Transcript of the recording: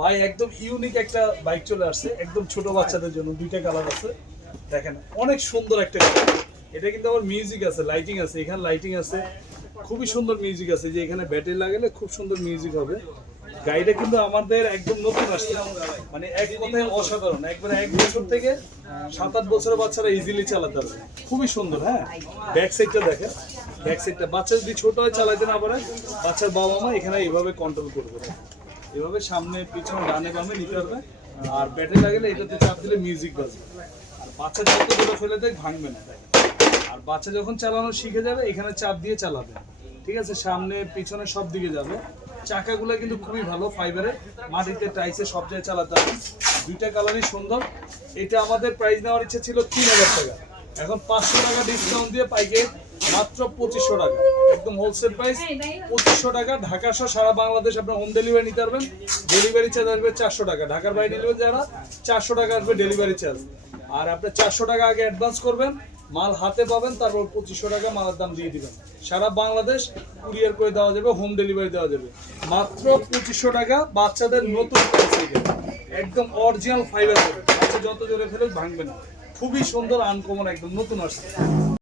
ভাই একদম ইউনিক একটা বাইক চলে আসছে। একদম ছোট বাচ্চাদের জন্য দুইটা কালার আছে। দেখেন অনেক সুন্দর একটা কালার এটা কিন্তু আবার মিউজিক আছে লাইটিং আছে এখানে লাইটিং আছে। খুবই সুন্দর মিউজিক আছে যে এখানে ব্যাটারি লাগালে খুব সুন্দর মিউজিক হবে। গাড়িটা কিন্তু আমাদের একদম নতুন আসছে। মানে এক কথায় অসাধারণ। একবারে এক বছর থেকে সাত আট বছরের বাচ্চারা ইজিলি চালাতে পারবে। খুবই সুন্দর হ্যাঁ? ব্যাক সাইডটা দেখেন। ব্যাক সাইডটা বাচ্চা যদি ছোট হয় চালাতে না পারে বাচ্চার বাবা মা এখানে এইভাবে কন্ট্রোল করবে। এভাবে সামনে, পিছনে, ডানে, বামে নিতে হবে। আর ব্যাটে লাগালে এটাতে চাপ দিলে মিউজিক বাজবে আর বাচ্চা যত ফেলে দেয়, ভাঙবে না। আর বাচ্চা যখন চালানো শিখে যাবে, এখানে চাপ দিয়ে চালাবে। ঠিক আছে, সামনে, পিছনে সব দিকে যাবে। চাকাগুলো কিন্তু খুবই ভালো ফাইবারের মাটিতে টাইসে সব জায়গায় চালাতে হবে। দুইটা কালারই সুন্দর। এটা আমাদের প্রাইস নেওয়ার ইচ্ছে ছিল তিন হাজার টাকা। এখন পাঁচশো টাকা ডিসকাউন্ট দিয়ে পাইকে মাত্র পঁচিশশো টাকা। একদম হোলসেল প্রাইস পঁচিশশো টাকা। ঢাকা সহ সারা বাংলাদেশ আপনার হোম ডেলিভারি নিতে পারবেন। ডেলিভারি চার্জ আসবে চারশো টাকা। ঢাকার বাইরে ডেলিভারি যারা চারশো টাকা আসবে ডেলিভারি চার্জ আর আপনি চারশো টাকা আগে অ্যাডভান্স করবেন, মাল হাতে পাবেন, তারপর পঁচিশশো টাকা মালের দাম দিয়ে দিবেন। সারা বাংলাদেশ কুরিয়ার করে দেওয়া যাবে হোম ডেলিভারি দেওয়া যাবে। মাত্র পঁচিশশো টাকা বাচ্চাদের নতুন একদম অরিজিনাল ফাইবার বাচ্চা যত জোরে ফেলে ভাঙবে না। খুবই সুন্দর আনকমন একদম নতুন আসছে।